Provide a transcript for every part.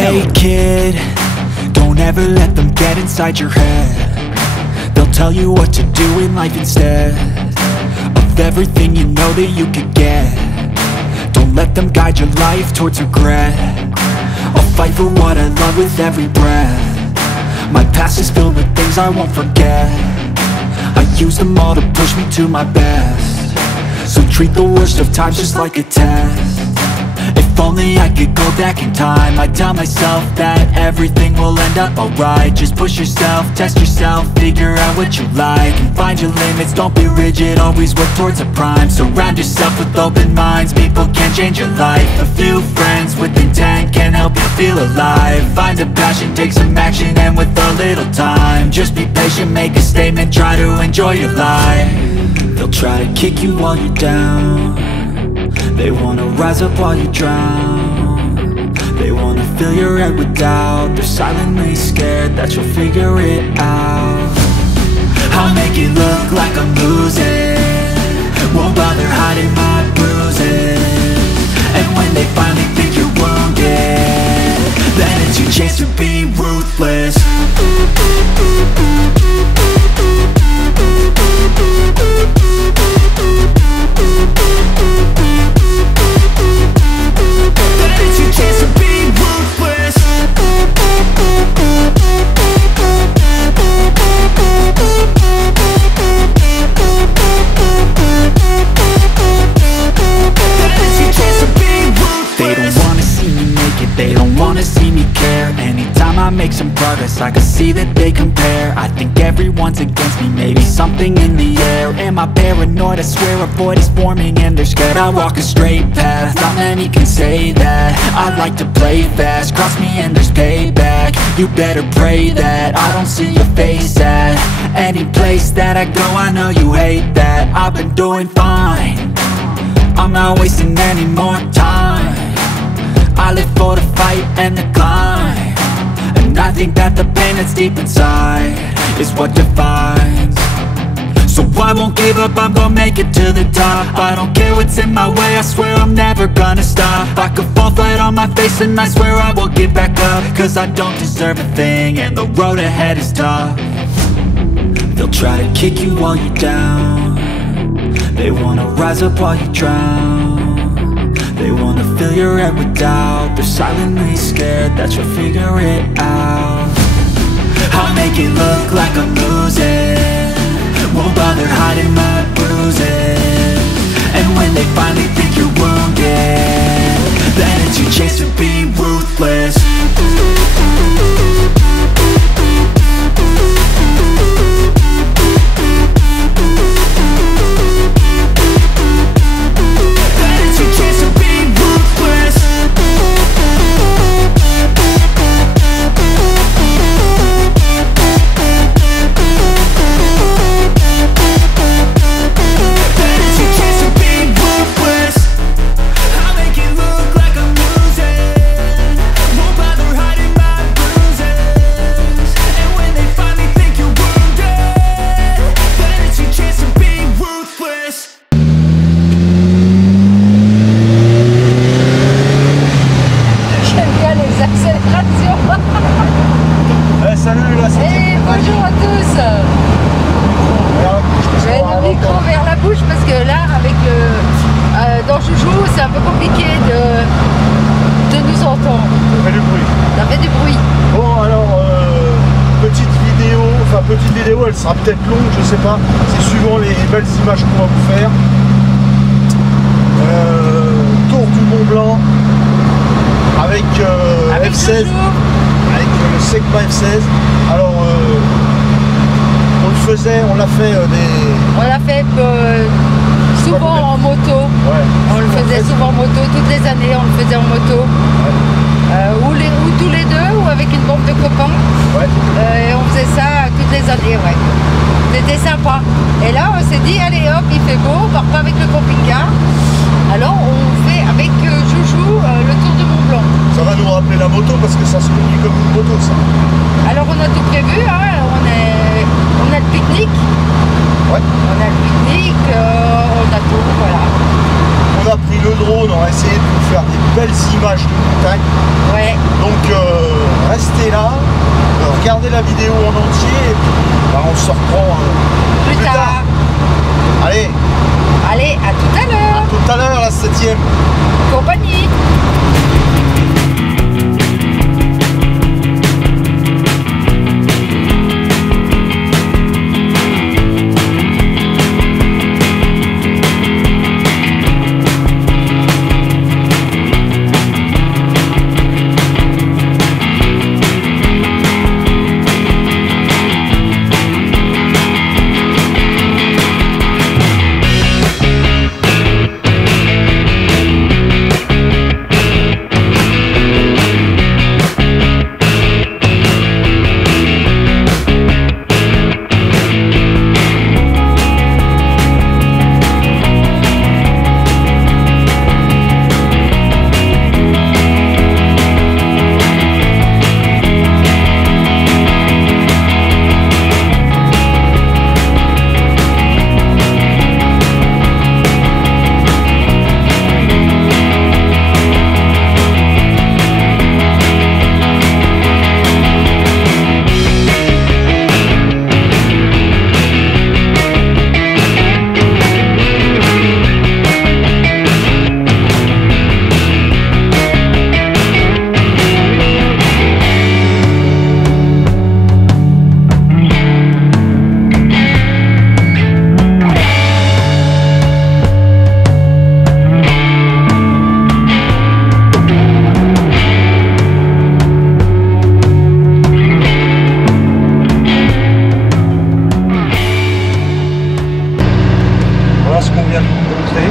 Hey kid, don't ever let them get inside your head. They'll tell you what to do in life instead of everything you know that you could get. Don't let them guide your life towards regret. I'll fight for what I love with every breath. My past is filled with things I won't forget. I use them all to push me to my best. So treat the worst of times just like a test. If only I could go back in time, I'd tell myself that everything will end up alright. Just push yourself, test yourself, figure out what you like, and find your limits, don't be rigid, always work towards a prime. Surround yourself with open minds, people can change your life. A few friends with intent can help you feel alive. Find a passion, take some action, and with a little time, just be patient, make a statement, try to enjoy your life. They'll try to kick you while you're down. They wanna rise up while you drown. They wanna fill your head with doubt. They're silently scared that you'll figure it out. I'll make it look like I'm losing, won't bother hiding my bruises. And when they finally think you're wounded, then it's your chance to be ruthless. Make some progress, I can see that they compare. I think everyone's against me, maybe something in the air. Am I paranoid? I swear a void is forming and they're scared. I walk a straight path, not many can say that. I like to play fast, cross me and there's payback. You better pray that I don't see your face at any place that I go. I know you hate that. I've been doing fine, I'm not wasting any more time. I live for the fight and the climb, and I think that the pain that's deep inside is what defines. So I won't give up, I'm gonna make it to the top. I don't care what's in my way, I swear I'm never gonna stop. I could fall flat on my face and I swear I will get back up, cause I don't deserve a thing and the road ahead is tough. They'll try to kick you while you're down. They wanna rise up while you drown. They wanna fill your head with doubt. They're silently scared that you'll figure it out. I'll make it look like I'm losing, won't bother hiding my bruises. And when they finally think you're wounded, then it's your chance to be ruthless. Bonjour à tous. Je vais le micro vers la bouche parce que là, avec le dans Joujou, c'est un peu compliqué de nous entendre. Ça fait du bruit. Ça fait du bruit. Bon alors, petite vidéo, elle sera peut-être longue, je sais pas. C'est suivant les belles images qu'on va vous faire. Tour du Mont Blanc avec F16. Joujou. Avec le Segma F16. Alors on l'a fait On l'a fait souvent en moto. Ouais. On le faisait souvent en moto, toutes les années on le faisait en moto. Ouais. Ou tous les deux, ou avec une bande de copains. Ouais. Et on faisait ça toutes les années, ouais. C'était sympa. Et là on s'est dit, allez hop, il fait beau, on part pas avec le camping-car. Alors on fait avec Joujou le tour du Mont Blanc. Ça va nous rappeler la moto parce que ça se conduit comme une moto ça. Alors on a tout prévu, hein. On a le pique-nique. Ouais. On a le pique-nique, on a tout, voilà. On a pris le drone, on a essayé de nous faire des belles images de montagne. Ouais. Donc restez là, regardez la vidéo en entier et puis bah, on se reprend Plus tard. Allez, Allez, à tout à l'heure. tout à l'heure la 7e. Compagnie. Ce qu'on vient de vous montrer,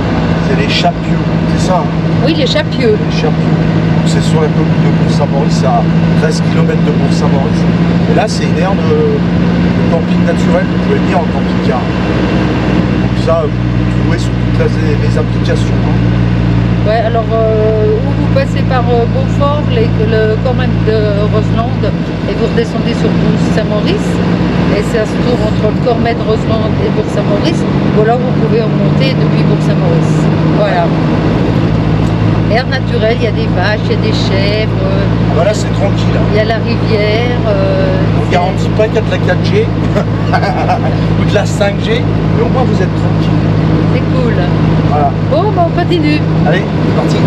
c'est les Chapieux, c'est ça hein? Oui, les Chapieux. Les Chapieux. C'est sur la commune de Bourg-Saint-Maurice, à 13 km de Bourg-Saint-Maurice. Et là, c'est une aire de camping naturel, vous pouvez venir en camping-car. Donc ça, vous trouvez sur toutes les applications. Hein. Ouais, alors où vous passez par Beaufort, le Cormet de Roseland, et vous redescendez sur Bourg-Saint-Maurice, et ça se trouve entre le Cormet de Roseland et Bourg-Saint-Maurice, ou alors vous pouvez remonter depuis Bourg-Saint-Maurice. Voilà. Air naturel, il y a des vaches, il y a des chèvres. Ah bah là, c'est tranquille. Hein. Il y a la rivière. On ne garantit pas qu'il y a de la 4G ou de la 5G, mais au moins vous êtes tranquille. C'est cool. Voilà. Bon, bah, on continue. Allez, c'est parti.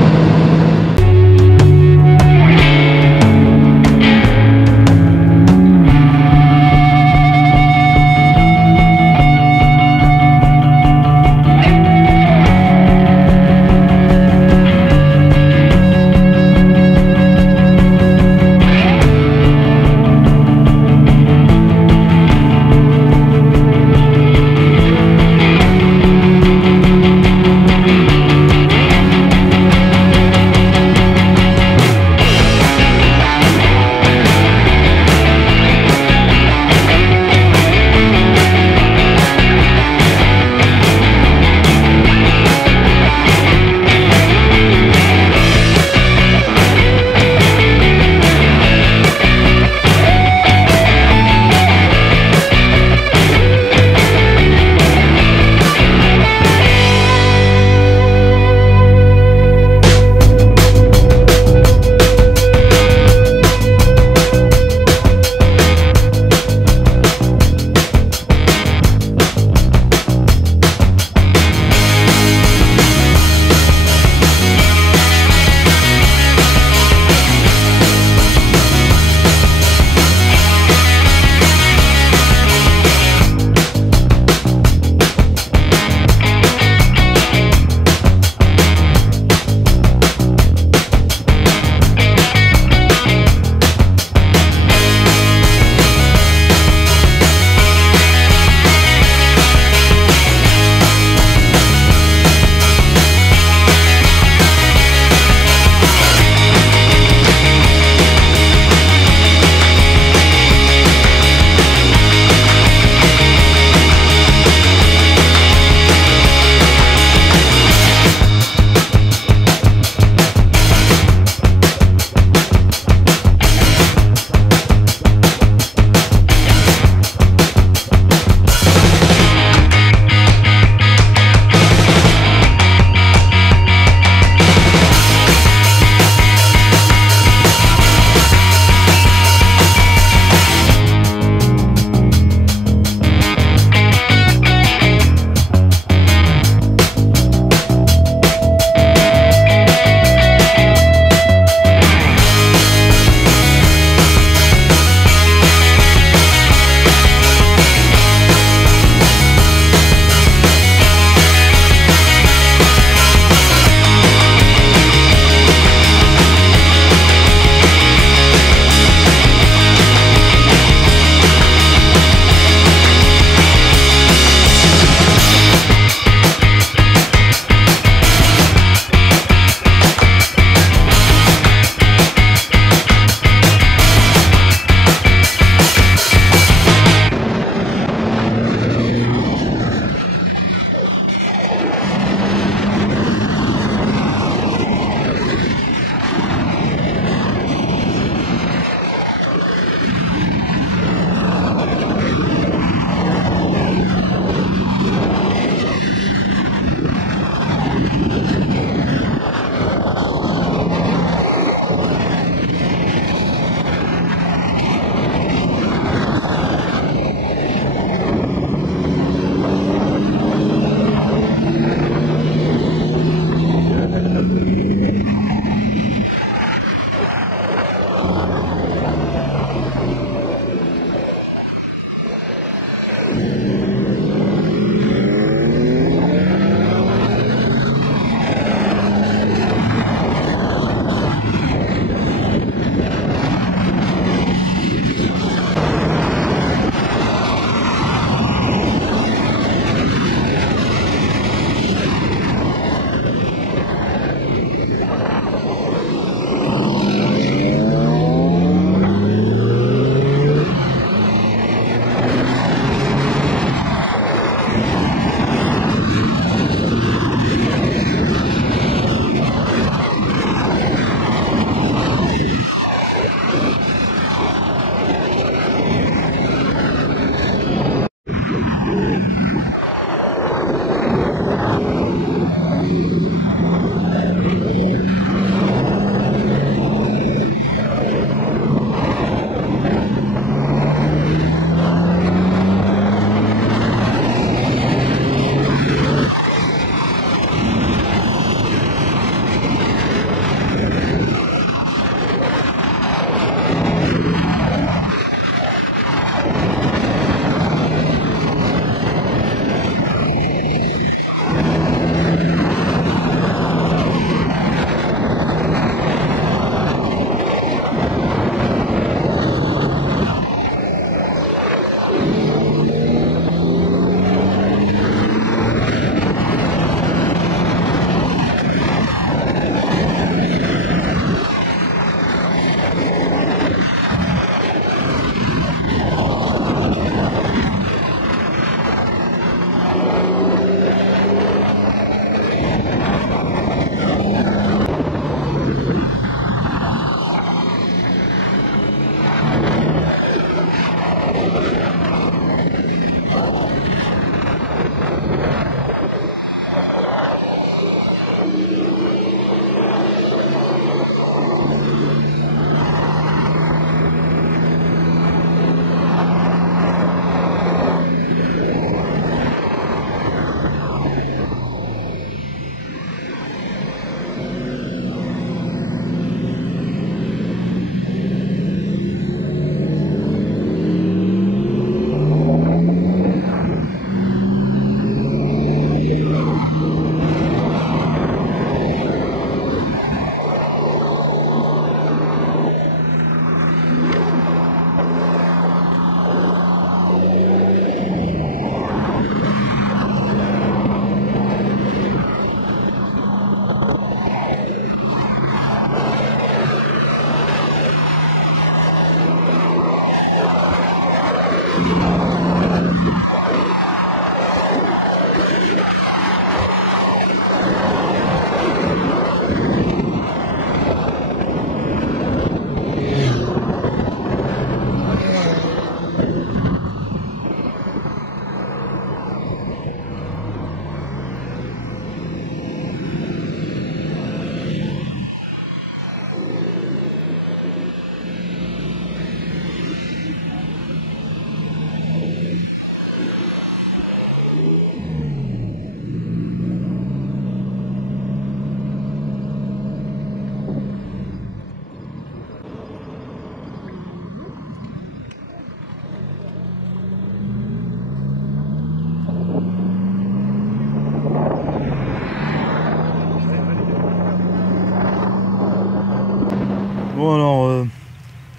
Bon alors,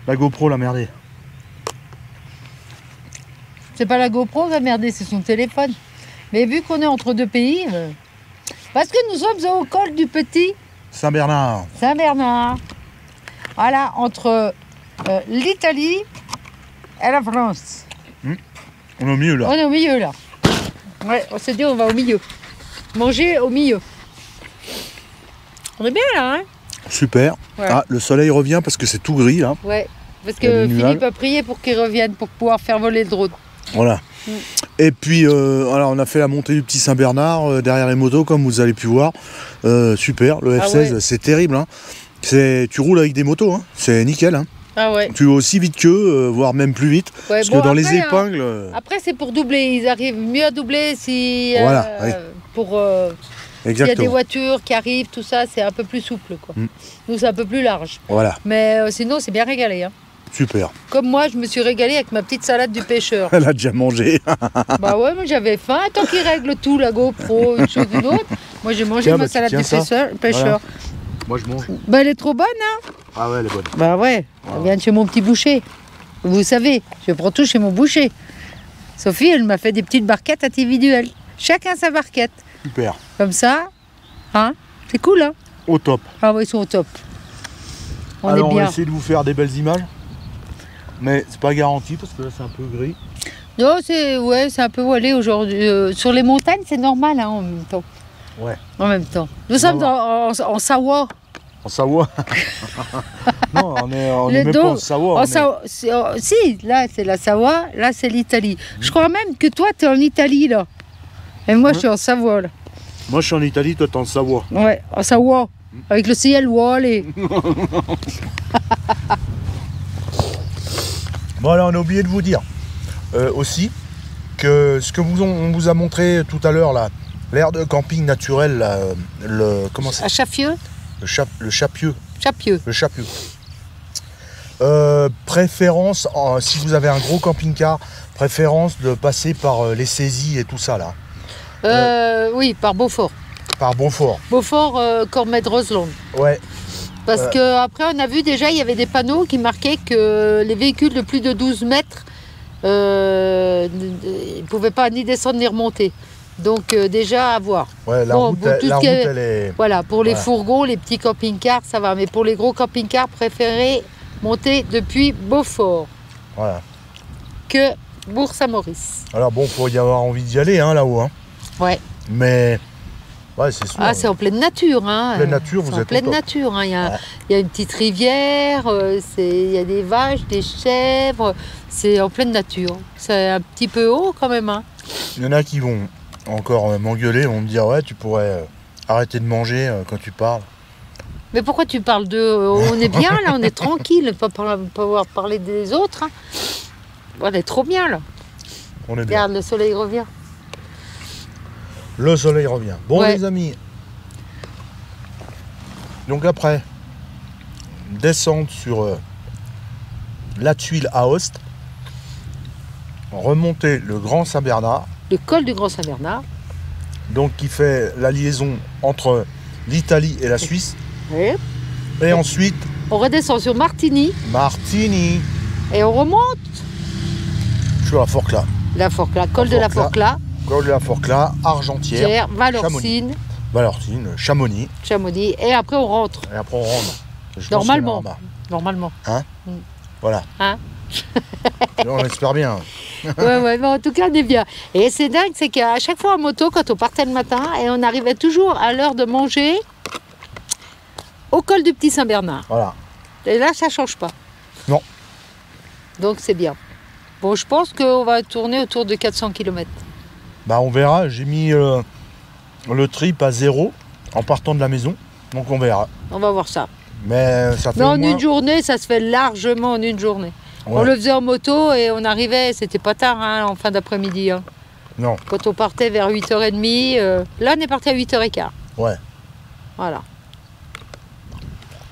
la GoPro l'a merdé. C'est pas la GoPro qui a merdé, c'est son téléphone. Mais vu qu'on est entre deux pays, parce que nous sommes au col du Petit Saint-Bernard. Saint-Bernard. Voilà, entre l'Italie et la France. On est au milieu là. On est au milieu là. Ouais, on s'est dit on va au milieu. Manger au milieu. On est bien là, hein? Super. Ouais. Ah, le soleil revient parce que c'est tout gris là. Ouais, parce Il y a que des nuages. Philippe a prié pour qu'il revienne, pour pouvoir faire voler le drone. Voilà. Et puis, alors on a fait la montée du Petit Saint-Bernard derrière les motos, comme vous avez pu voir. Super, le Ah F16, ouais. c'est terrible. Hein. Tu roules avec des motos, hein. C'est nickel. Hein. Ah ouais. Tu vas aussi vite qu'eux, voire même plus vite. Ouais, parce bon, que dans les après, hein, épingles. Après, c'est pour doubler. Ils arrivent mieux à doubler si. Voilà, oui. Pour. S'il y a des Exactement. voitures qui arrivent, tout ça, c'est un peu plus souple, quoi. Nous, c'est un peu plus large. Voilà, Mais sinon, c'est bien régalé. Hein. super. Comme moi, je me suis régalée avec ma petite salade du pêcheur. Elle a déjà mangé. Bah ouais, moi j'avais faim. Tant qu'ils règlent tout, la GoPro, une chose ou une autre. Moi, j'ai mangé Tiens, ma bah, salade tiens du ça. pêcheur. Moi je mange. Bah, elle est trop bonne, hein. Ah ouais, elle est bonne. Bah ouais, elle vient de chez mon petit boucher. Vous savez, je prends tout chez mon boucher. Sophie, elle m'a fait des petites barquettes individuelles. Chacun sa barquette. Super. Comme ça, hein. C'est cool, hein. Au top. Ah ouais, ils sont au top. On Alors est on va bien. essayer de vous faire des belles images. Mais c'est pas garanti parce que là c'est un peu gris. Non, c'est un peu voilé aujourd'hui. Sur les montagnes, c'est normal, hein, en même temps. Ouais. En même temps. Nous sommes en Savoie. En Savoie. Non, on est Le même dos. pas en Savoie. on est- Si, là c'est la Savoie, là c'est l'Italie. Je crois même que toi tu es en Italie là. Et moi je suis en Savoie là. Moi je suis en Italie, toi t'es en Savoie. Ouais, en Savoie. Avec le ciel voilé. Bon alors on a oublié de vous dire aussi que ce que on vous a montré tout à l'heure là, l'aire de camping naturel, là, comment c'est À Chapieux. le Chapieux. Chapieux. Le Chapieux. Préférence, si vous avez un gros camping-car, préférence de passer par les saisies et tout ça là. Oui, par Beaufort. Par Bonfort. Beaufort, Cormed-Roseland. Ouais. Parce que après on a vu déjà, il y avait des panneaux qui marquaient que les véhicules de plus de 12 mètres ne pouvaient pas ni descendre ni remonter. Donc déjà à voir. Ouais, la Bon, route, pour tout la ce qui route est- elle est. Voilà, pour les Voilà. fourgons, les petits camping-cars, ça va. Mais pour les gros camping-cars, préférez monter depuis Beaufort Voilà. que Bourg-Saint-Maurice. Alors bon, faut y avoir envie d'y aller hein, là-haut. Hein. Ouais. Mais ouais, c'est sûr. Ah, c'est en pleine nature. Hein. Pleine nature, vous C'est en êtes au pleine top. nature. Hein. Ouais. Il y a une petite rivière, il y a des vaches, des chèvres. C'est en pleine nature. C'est un petit peu haut quand même. Hein. Il y en a qui vont encore m'engueuler, vont me dire ouais, tu pourrais arrêter de manger quand tu parles. Mais pourquoi tu parles d'eux? On est bien là, on est tranquille, pas pouvoir parler des autres. Hein. On est trop bien là. On est bien. Regarde, le soleil revient. Le soleil revient. Bon Ouais. les amis. Donc après, descendre sur la tuile à Aoste, remonter le Grand Saint-Bernard, Le col du Grand Saint-Bernard. donc qui fait la liaison entre l'Italie et la Suisse. Oui. Et ensuite, On redescend sur Martigny Martigny. et on remonte Je suis à Forclaz. la Forclaz, col de la Forclaz, Col de la Forclaz, Argentière, Pierre, Valorcine, Valorcine, Chamonix. Chamonix, et après on rentre, Et après on rentre. Je pense Normalement. qu'il y en a normalement. Voilà. Hein? On espère bien. Ouais, mais en tout cas on est bien. Et c'est dingue, c'est qu'à chaque fois en moto, quand on partait le matin, et on arrivait toujours à l'heure de manger au col du Petit Saint-Bernard. Voilà. Et là, ça change pas. Non. Donc c'est bien. Bon, je pense qu'on va tourner autour de 400 km. Bah on verra. J'ai mis le trip à 0 en partant de la maison. Donc on verra. On va voir ça. Mais ça fait Mais au en moins... une journée, ça se fait largement en une journée. Ouais. On le faisait en moto et on arrivait, c'était pas tard, hein, en fin d'après-midi. Hein. Non. Quand on partait vers 8h30, là on est parti à 8h15. Ouais. Voilà.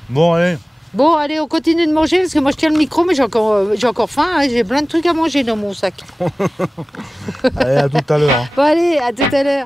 Bon allez. Bon, allez, on continue de manger parce que moi je tiens le micro, mais j'ai encore faim. Hein, j'ai plein de trucs à manger dans mon sac. Allez, à tout à l'heure. Hein. Bon, allez, à tout à l'heure.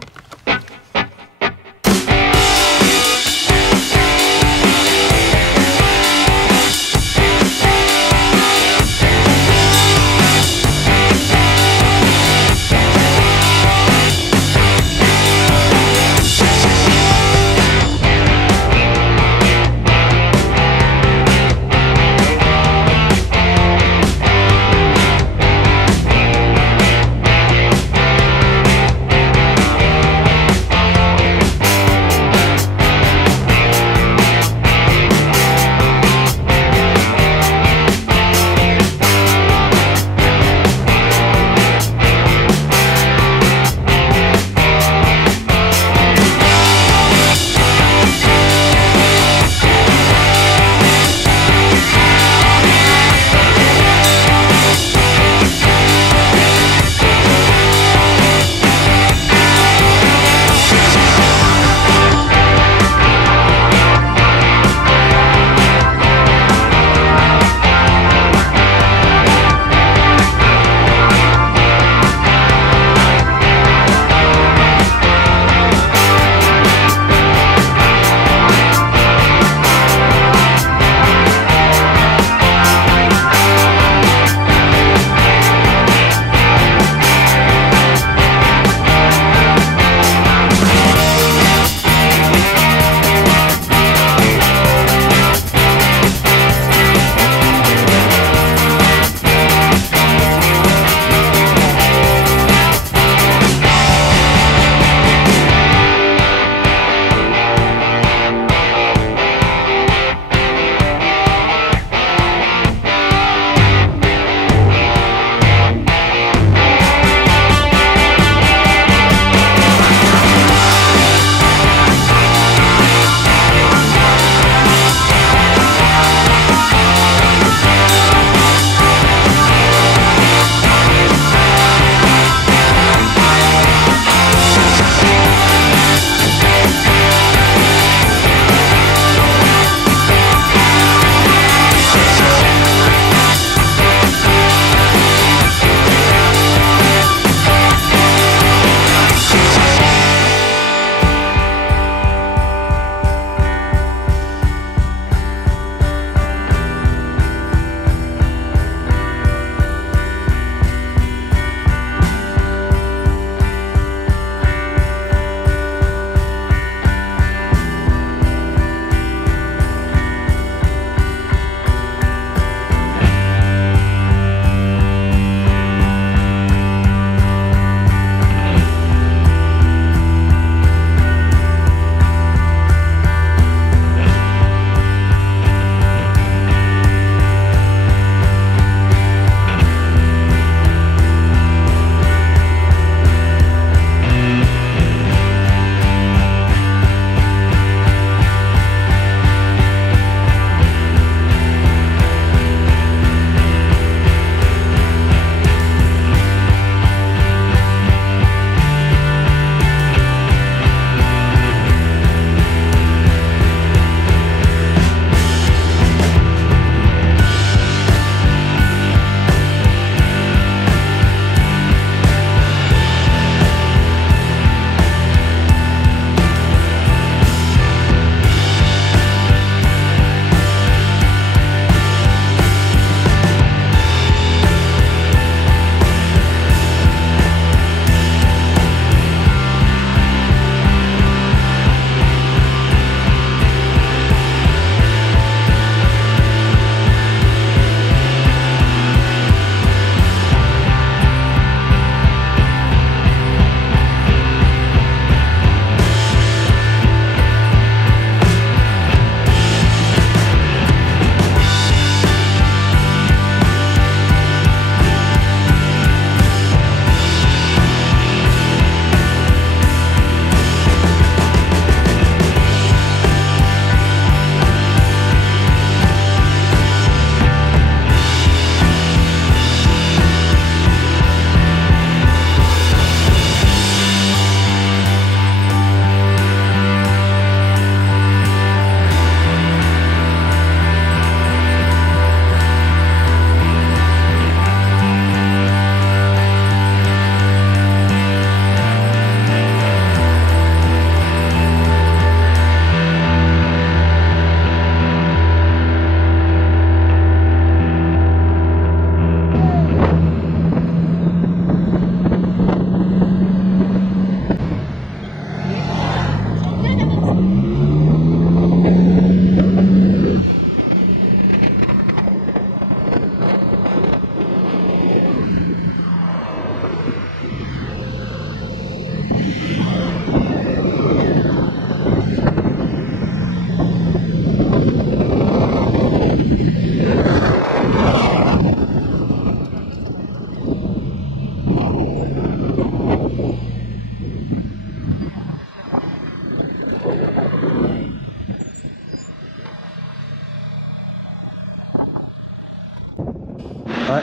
Ouais.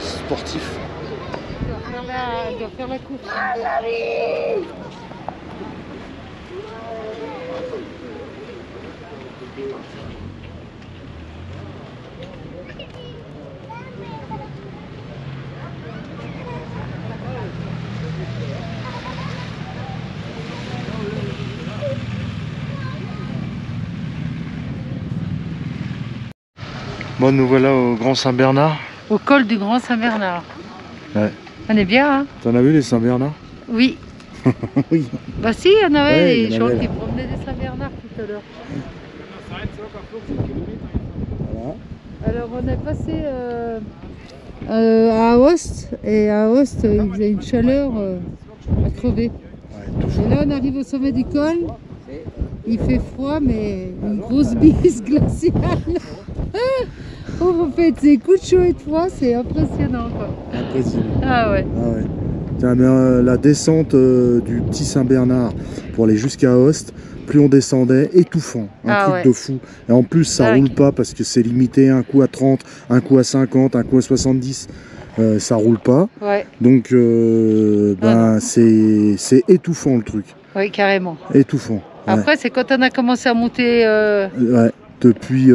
Sportif. Elle doit faire la course. Bon, nous voilà au Grand Saint-Bernard. Au col du Grand Saint-Bernard. Ouais. On est bien, hein? T'en as vu les Saint-Bernard? Oui. Oui. Bah si, il y en avait Ouais, des il y en gens avait, qui là. promenaient des Saint-Bernard tout à l'heure. Voilà. Alors on est passé à Aoste, et à Aoste il faisait une chaleur à crever. Ouais, Et là on arrive au sommet du col, il fait froid mais une grosse bise glaciale. On vous fait des coups de chaud et de froid, c'est impressionnant quoi. impressionnant. Ah ouais. Ah ouais. Tiens, mais, la descente du petit Saint-Bernard pour aller jusqu'à Aoste, plus on descendait, étouffant, un truc de fou. Et en plus, ça roule pas parce que c'est limité, un coup à 30, un coup à 50, un coup à 70, ça roule pas. Ouais. Donc, c'est étouffant le truc. Oui, carrément. Étouffant. Ouais. Après, c'est quand on a commencé à monter Ouais. Depuis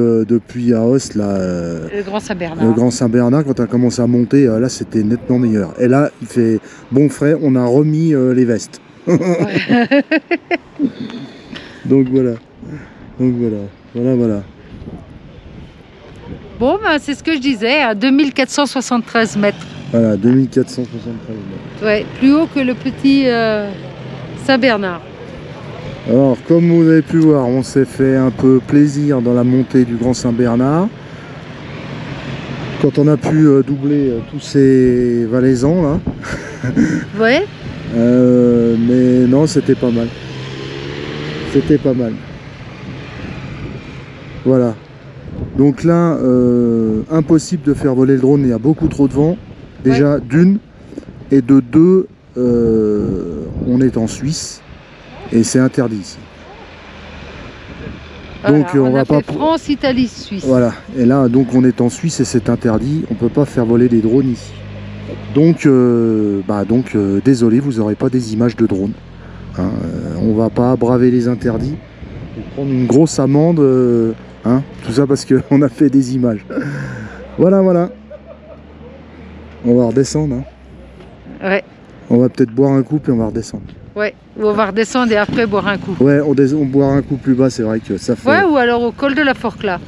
Aoste, là, le Grand Saint-Bernard. le Grand Saint-Bernard, quand on a commencé à monter, là, c'était nettement meilleur. Et là, il fait bon frais, on a remis les vestes. Donc voilà. Voilà. Bon, ben, c'est ce que je disais, à 2473 mètres. Voilà, 2473 mètres. Ouais, plus haut que le petit Saint-Bernard. Alors, comme vous avez pu voir, on s'est fait un peu plaisir dans la montée du Grand Saint-Bernard. Quand on a pu doubler tous ces valaisans là. Ouais. Mais non, c'était pas mal. C'était pas mal. Voilà. Donc là, impossible de faire voler le drone, il y a beaucoup trop de vent. Déjà, d'une. Et de deux, on est en Suisse. Et c'est interdit ici. Voilà, Donc on va pas. France, Italie, Suisse. Voilà. Et là, donc on est en Suisse et c'est interdit. On peut pas faire voler des drones ici. Donc, désolé, vous n'aurez pas des images de drones. Hein, on va pas braver les interdits et prendre une grosse amende. Hein, tout ça parce qu'on a fait des images. Voilà. On va redescendre. Hein. Ouais. On va peut-être boire un coup puis on va redescendre. Ouais, ou on va redescendre et après boire un coup. Ouais, on boira un coup plus bas, c'est vrai que ça fait... Ouais, ou alors au col de la Forclaz.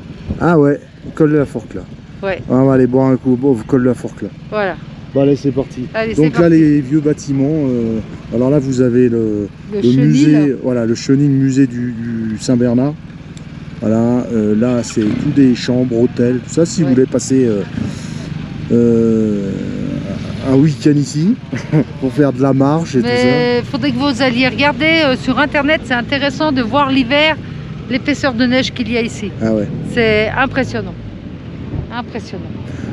Ah ouais, col de la Forclaz. Ouais. On va aller boire un coup au col de la Forclaz. Voilà. Bon allez, c'est parti. Allez, donc là, les vieux bâtiments, alors là vous avez le musée, là. Voilà, le chenil musée du Saint-Bernard. Voilà, là c'est tout des chambres, hôtels, tout ça, si vous voulez passer un week-end ici pour faire de la marche et tout ça. Mais il faudrait que vous alliez regarder sur internet, c'est intéressant de voir l'hiver, l'épaisseur de neige qu'il y a ici. Ah ouais. C'est impressionnant. Impressionnant.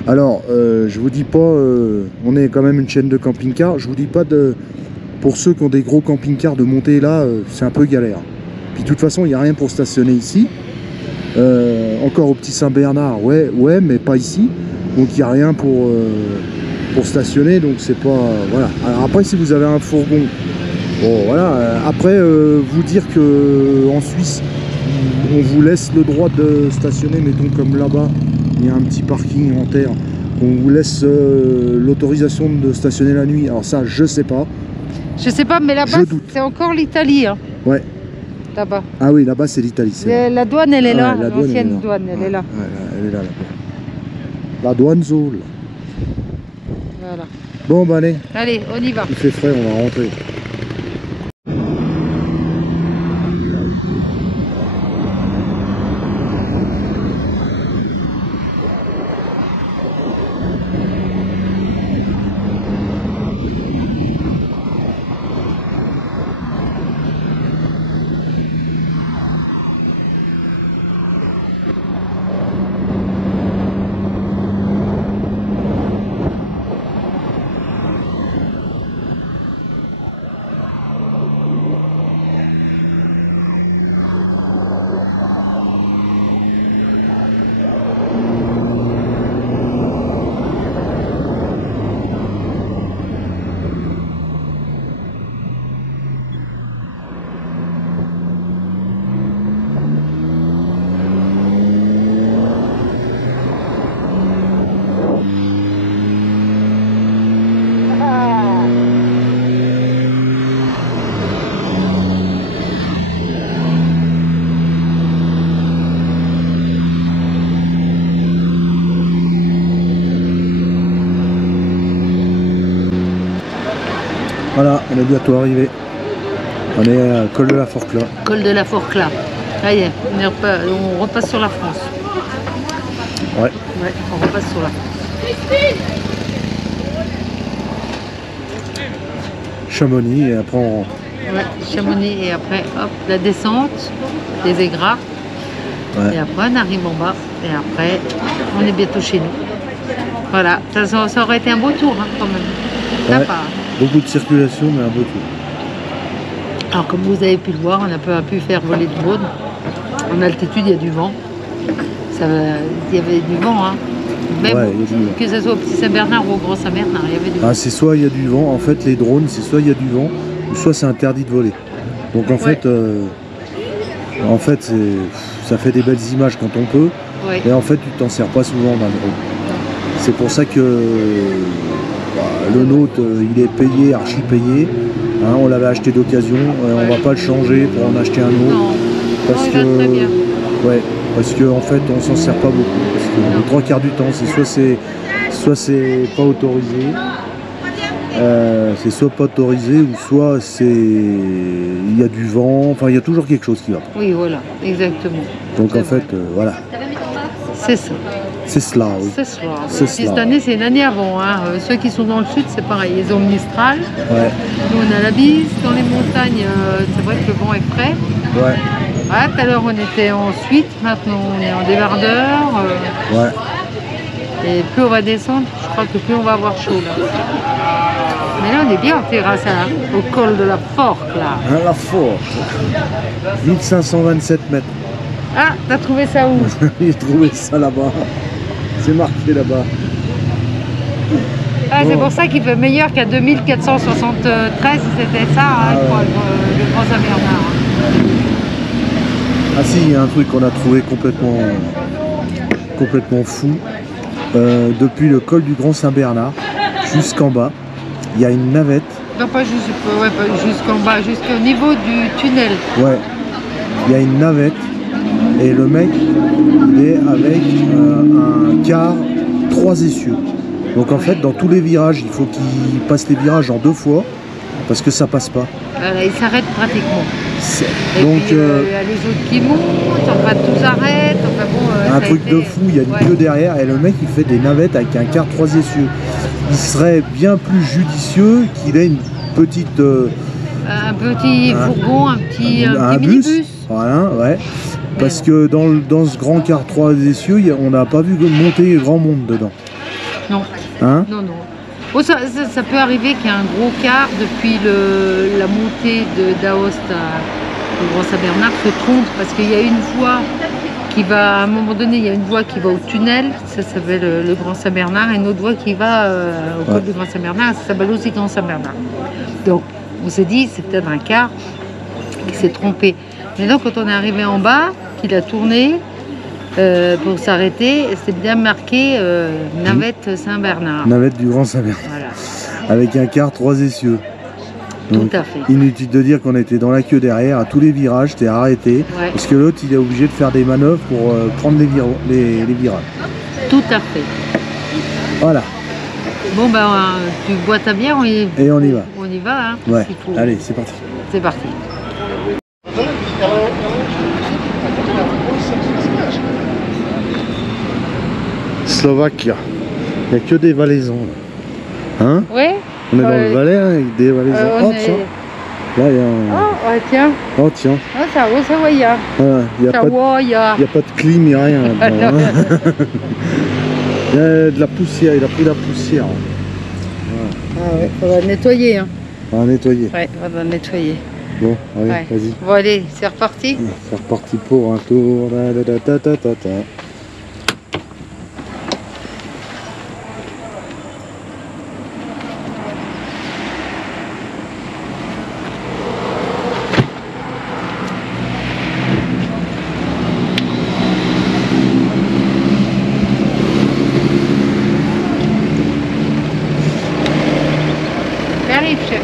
Alors, je vous dis pas, on est quand même une chaîne de camping-car, je vous dis pas pour ceux qui ont des gros camping-cars de monter là, c'est un peu galère. Puis de toute façon, il n'y a rien pour stationner ici. Encore au petit Saint-Bernard, ouais, mais pas ici. Donc il n'y a rien pour stationner, donc c'est pas... voilà. Alors après, si vous avez un fourgon, bon voilà, après vous dire que en Suisse, on vous laisse le droit de stationner, mettons comme là-bas, il y a un petit parking en terre, on vous laisse l'autorisation de stationner la nuit, alors ça, je sais pas. Je sais pas, mais là-bas, c'est encore l'Italie. Hein. Ouais. Là-bas. Ah oui, là-bas, c'est l'Italie. La douane, elle est là, ouais, l'ancienne douane, elle est là. Ouais, elle est là, la douane zone. Voilà. Bon, bah allez. Allez, on y va. Il fait frais, on va rentrer. bientôt arrivé. On est à Col de la Forclaz. Col de la Forclaz. Ça y est, on repasse sur la France. Ouais. Ouais, on repasse sur la France. Chamonix et après on rentre. Ouais, Chamonix et après, hop, la descente, les Aigras. Ouais. Et après, on arrive en bas. Et après, on est bientôt chez nous. Voilà, ça aurait été un beau tour hein, quand même. Ouais. Sympa. Beaucoup de circulation, mais un beau tour. Alors, comme vous avez pu le voir, on n'a pas pu faire voler de drone. En altitude, il y a du vent. Il y avait du vent, hein. Même Ouais, il y a du vent. que ce soit au Petit Saint-Bernard ou au Grand Saint-Bernard, il y avait du vent. Ah, c'est soit il y a du vent, en fait les drones, c'est soit il y a du vent, ou soit c'est interdit de voler. Donc en fait, ça fait des belles images quand on peut, Ouais. et en fait tu t'en sers pas souvent d'un drone. C'est pour ça que le nôtre, il est payé, archi payé. Hein, on l'avait acheté d'occasion, on va pas le changer pour en acheter un autre. Non, Parce non, il va très bien. Ouais, parce que en fait on s'en sert pas beaucoup. Parce que les trois quarts du temps, soit c'est pas autorisé, c'est soit pas autorisé ou soit il y a du vent, enfin il y a toujours quelque chose qui va pas. Oui, voilà, exactement. Donc C'est en vrai. fait, voilà, C'est ça. c'est cela. Oui. C'est ça. C'est Puis cela. cette année, c'est une année avant. Hein. Ceux qui sont dans le sud, c'est pareil. Ils ont le Mistral. Ouais, Nous, on a la bise. Dans les montagnes, c'est vrai que le vent est frais. ouais, Ouais, tout à l'heure, on était en suite. Maintenant, on est en débardeur. ouais. Et plus on va descendre, je crois que plus on va avoir chaud. Là. Mais là, on est bien en terrasse, hein, au col de la Forque, là. À la forte. 1527 mètres. Ah, t'as trouvé ça où? J'ai trouvé ça là-bas. C'est marqué là-bas. Ah, c'est Bon. pour ça qu'il fait meilleur qu'à 2473, c'était ça, hein, Ah, je crois, ouais. le Grand Saint-Bernard. Ah si, il y a un truc qu'on a trouvé complètement fou. Depuis le col du Grand Saint-Bernard jusqu'en bas, il y a une navette. Non, pas jusqu'en bas, jusqu'au niveau du tunnel. Ouais, il y a une navette et le mec, il est avec un car 3 essieux. Donc en fait, dans tous les virages, il faut qu'il passe les virages en 2 fois parce que ça passe pas. Voilà, il s'arrête pratiquement. Et Donc puis, il y a les autres qui montent, enfin tous arrêtent, enfin bon... un truc de fou, il y a une queue derrière et le mec il fait des navettes avec un car 3 essieux. Il serait bien plus judicieux qu'il ait une petite... un petit fourgon, un petit bus. minibus. Voilà, ouais. Parce que dans ce grand car 3 essieux, on n'a pas vu monter grand monde dedans. Non, Hein? non. Oh, ça peut arriver qu'il y ait un gros car depuis la montée d'Aoste au Grand Saint-Bernard se trompe parce qu'il y a une voie qui va, à un moment donné, il y a une voie qui va au tunnel, ça s'appelle le Grand Saint-Bernard, et une autre voie qui va au col du Grand Saint-Bernard, ça s'appelle aussi Grand Saint-Bernard. Donc, on s'est dit, c'est peut-être un car qui s'est trompé. Mais donc, quand on est arrivé en bas, qu'il a tourné pour s'arrêter, c'est bien marqué navette Saint-Bernard. Navette du Grand Saint-Bernard. Voilà, Avec un car 3 essieux. Donc, tout à fait. inutile de dire qu'on était dans la queue derrière, à tous les virages, t'es arrêté. Ouais. Parce que l'autre, il est obligé de faire des manœuvres pour prendre les virages. Tout à fait. Voilà. Bon, ben, tu bois ta bière, Et on y va. On y va, hein, Ouais. s'il faut. Allez, c'est parti. C'est parti. Slovaquie. Il n'y a que des valaisans. Là. Hein? Ouais. On est dans le Valais hein, avec des valaisans. on Oh est- tiens. Là, il y a un... Oh, ouais, tiens. Oh tiens. Ah, ça va, ça va, ya. Voilà. Il n'y a, Ça pas de- va, ya. il y a pas de clim, il n'y a rien. là-dedans, hein. Il y a de la poussière, il a pris de la poussière. Ah ouais, on va nettoyer, hein. On va nettoyer. Ouais, on va nettoyer. Bon, allez, Ouais. vas-y. Bon, allez, c'est reparti. C'est reparti pour un tour. Ta. J'arrive, chef.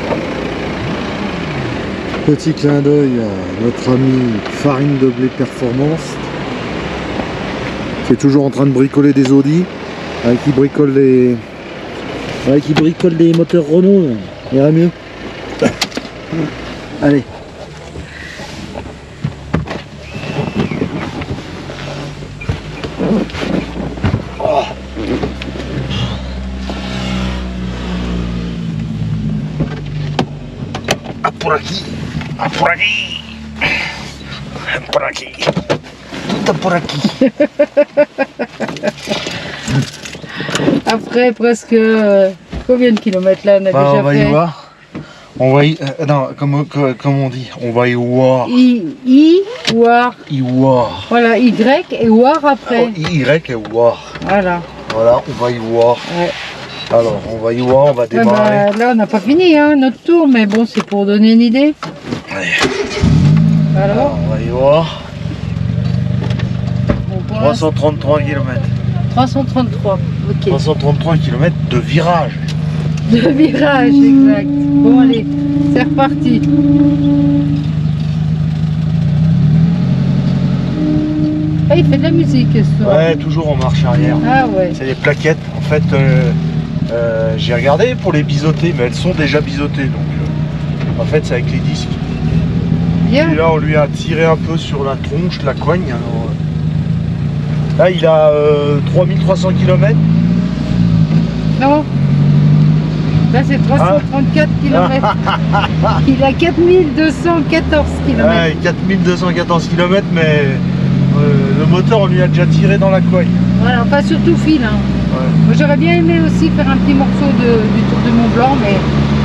Petit clin d'œil à notre ami Farine de Blé Performance qui est toujours en train de bricoler des Audi, qui bricole les moteurs Renault, là. Il irait mieux. Allez. Oh. Ah, por aquí. Ah, por aquí. Por aquí. Tout por aquí. Après presque combien de kilomètres là on a déjà On va fait? y voir. On va y... non, comme on dit, on va y voir. War. Y voir. Voilà, Y et War après. Y et voir. Voilà. Voilà, on va y voir. Ouais. Alors, on va y voir, on va démarrer. Bah, là on n'a pas fini hein, notre tour, mais bon c'est pour donner une idée. Allez. Alors, On va y voir. bon, pour 333 km. 333, ok. 333 km de virage. De virage, exact. Bon allez, c'est reparti. Ah, il fait de la musique ce soir. Ouais, toujours en marche arrière. Ah ouais. C'est les plaquettes. En fait, j'ai regardé pour les biseauter, mais elles sont déjà biseautées. Donc, en fait, c'est avec les disques. Bien. Et là, on lui a tiré un peu sur la tronche, la coigne. Alors, là, il a 3300 km. Non. Là c'est 334 km. Il a 4214 km. Ouais, 4214 km, mais le moteur, on lui a déjà tiré dans la coigne. Voilà, enfin surtout fil. Hein. Ouais. Moi j'aurais bien aimé aussi faire un petit morceau du Tour du Mont Blanc, mais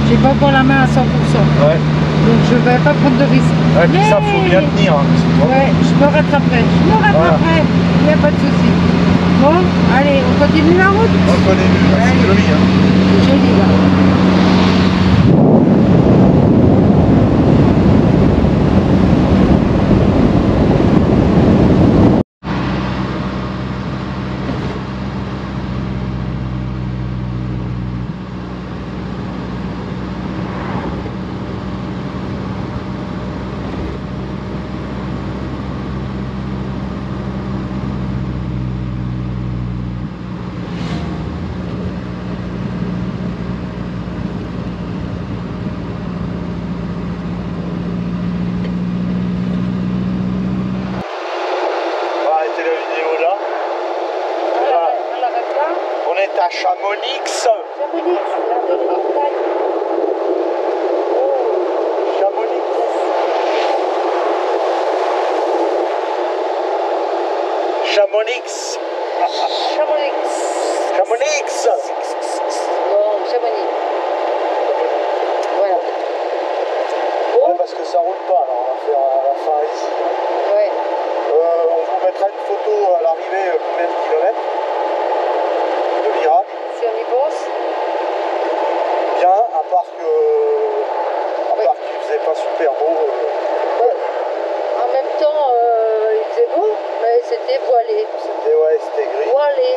j'ai pas encore la main à 100%. Ouais. Donc je vais pas prendre de risque. Ouais, puis ça, faut bien tenir. Hein, ouais, je me rattraperai. Voilà. Il n'y a pas de souci. Bon, allez, on continue la route. On connaît mieux, c'est joli. Hein. C'est joli là. À Chamonix. Chamonix. Chamonix. Chamonix. Chamonix. Non, Chamonix. Voilà. Ouais, parce que ça roule pas, alors on va faire à la fin ici. Ouais. On vous mettra une photo à l'arrivée, combien de kilomètres de virage. Si on y pense. Bien, à part qu'il faisait pas super beau. Ouais. En même temps, il faisait beau, mais c'était voilé. C'était gris. Voilé.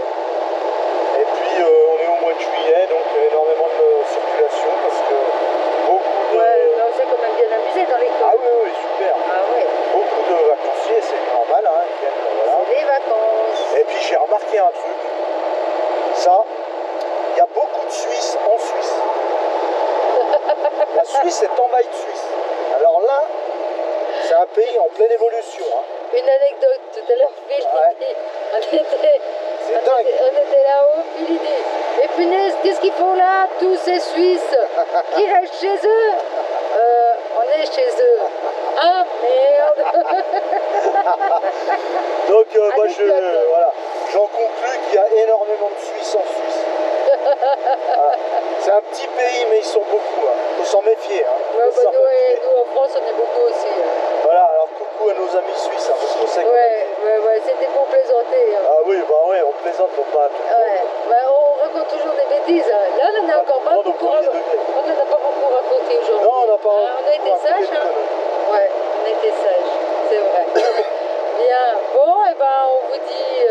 Et puis on est au mois de juillet, donc énormément de circulation parce que beaucoup de... Ouais, non, c'est quand même bien amusé dans les Ah camps. oui, super. Ah ouais. Beaucoup de vacanciers, c'est normal, hein, ils viennent, voilà. C'est les vacances. Et puis j'ai remarqué un truc, ça, il y a beaucoup de Suisses en Suisse. La Suisse est envahie de Suisse. Alors là, c'est un pays en pleine évolution. Hein. Une anecdote, tout à l'heure, Phil, C'est dingue. On était là-haut, Phil il dit, mais punaise, qu'est-ce qu'ils font là, tous ces Suisses qui restent chez eux? On est chez eux. Ah merde. Donc moi voilà, j'en conclus qu'il y a énormément de Suisses en Suisse. Voilà. C'est un petit pays mais ils sont beaucoup, hein. Faut s'en méfier. Hein. Ouais, bah, nous en France on est beaucoup aussi. Hein. Voilà, alors coucou à nos amis suisses, hein, parce qu'on sait ouais, c'était pour plaisanter. Hein. Ah oui, bah ouais, on plaisante pour pas tout. Ouais, bah, on raconte toujours des bêtises. Hein. Là on en a encore pas beaucoup raconté aujourd'hui. Non, on n'a pas on a été sages, hein. Ouais, on a été sages, c'est vrai. Bien, bon, et ben on vous dit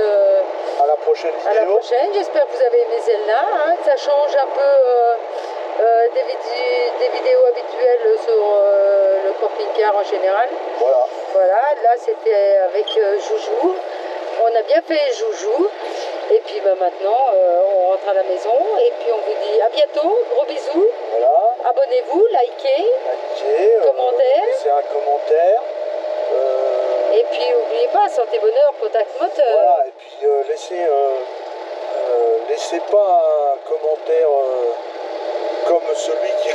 à la prochaine vidéo. À la prochaine, j'espère que vous avez aimé celle-là. Hein. Ça change un peu des vidéos habituelles sur le camping-car en général. Voilà, là c'était avec Joujou. On a bien fait Joujou. Et puis maintenant, on rentre à la maison et puis on vous dit à bientôt, gros bisous. Voilà. Abonnez-vous, likez, commentez. Laissez un commentaire. Et puis n'oubliez pas, santé bonheur, contact moteur. Voilà, et puis laissez pas un commentaire comme celui qui...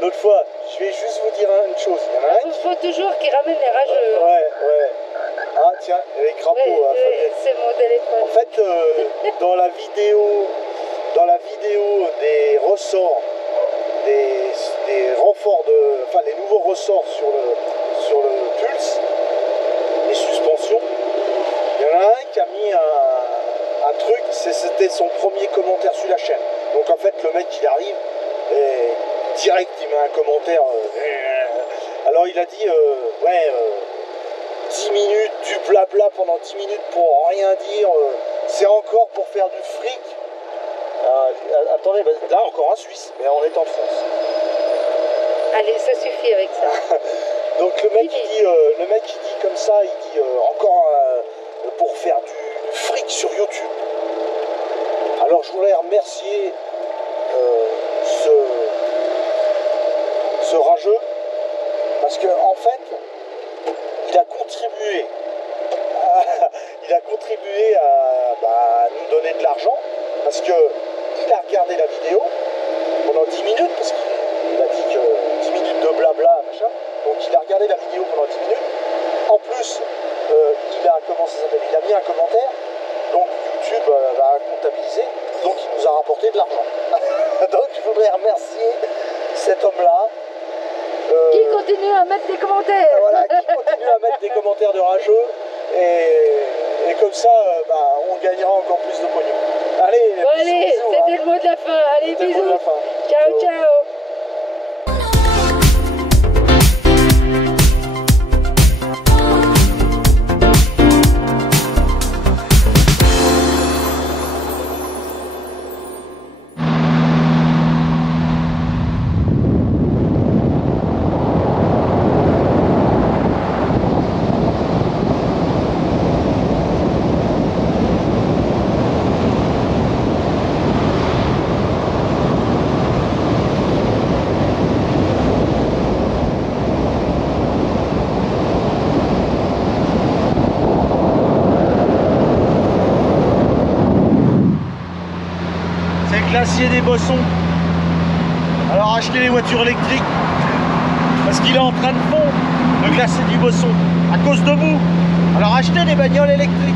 L'autre fois, je vais juste vous dire une chose. Il y en a un Il faut toujours qu'ils ramènent les rageux. Ouais. Ah tiens, il y a les crapauds. Ouais, c'est mon téléphone. En fait, dans la vidéo des ressorts, des renforts enfin les nouveaux ressorts sur le Pulse, les suspensions, il y en a un qui a mis un truc, c'était son premier commentaire sur la chaîne. Donc en fait, le mec il arrive et direct il met un commentaire. Alors il a dit 10 minutes, du blabla pendant 10 minutes pour rien dire, c'est encore pour faire du fric. Attendez, là encore un Suisse, mais on est en France. Allez, ça suffit avec ça. Donc le mec il dit comme ça, il dit encore pour faire du fric sur YouTube. Alors je voudrais remercier ce rageux, parce que en fait il a contribué à nous donner de l'argent, parce que il a regardé la vidéo pendant 10 minutes, parce qu'il a dit que 10 minutes de blabla, machin. Donc il a regardé la vidéo pendant 10 minutes. En plus, il a mis un commentaire. Donc YouTube l'a comptabilisé. Donc il nous a rapporté de l'argent. Donc je voudrais remercier cet homme-là. Qui continue à mettre des commentaires. Voilà, qui continue à mettre des commentaires de rageux. Et comme ça, on gagnera encore plus de pognon. Allez, bon, allez, c'était le mot de la fin. Allez, bisous. Ciao, ciao. Glacier des Bossons. Alors achetez les voitures électriques parce qu'il est en train de fondre, le glacier du Bosson, à cause de vous. Alors achetez des bagnoles électriques.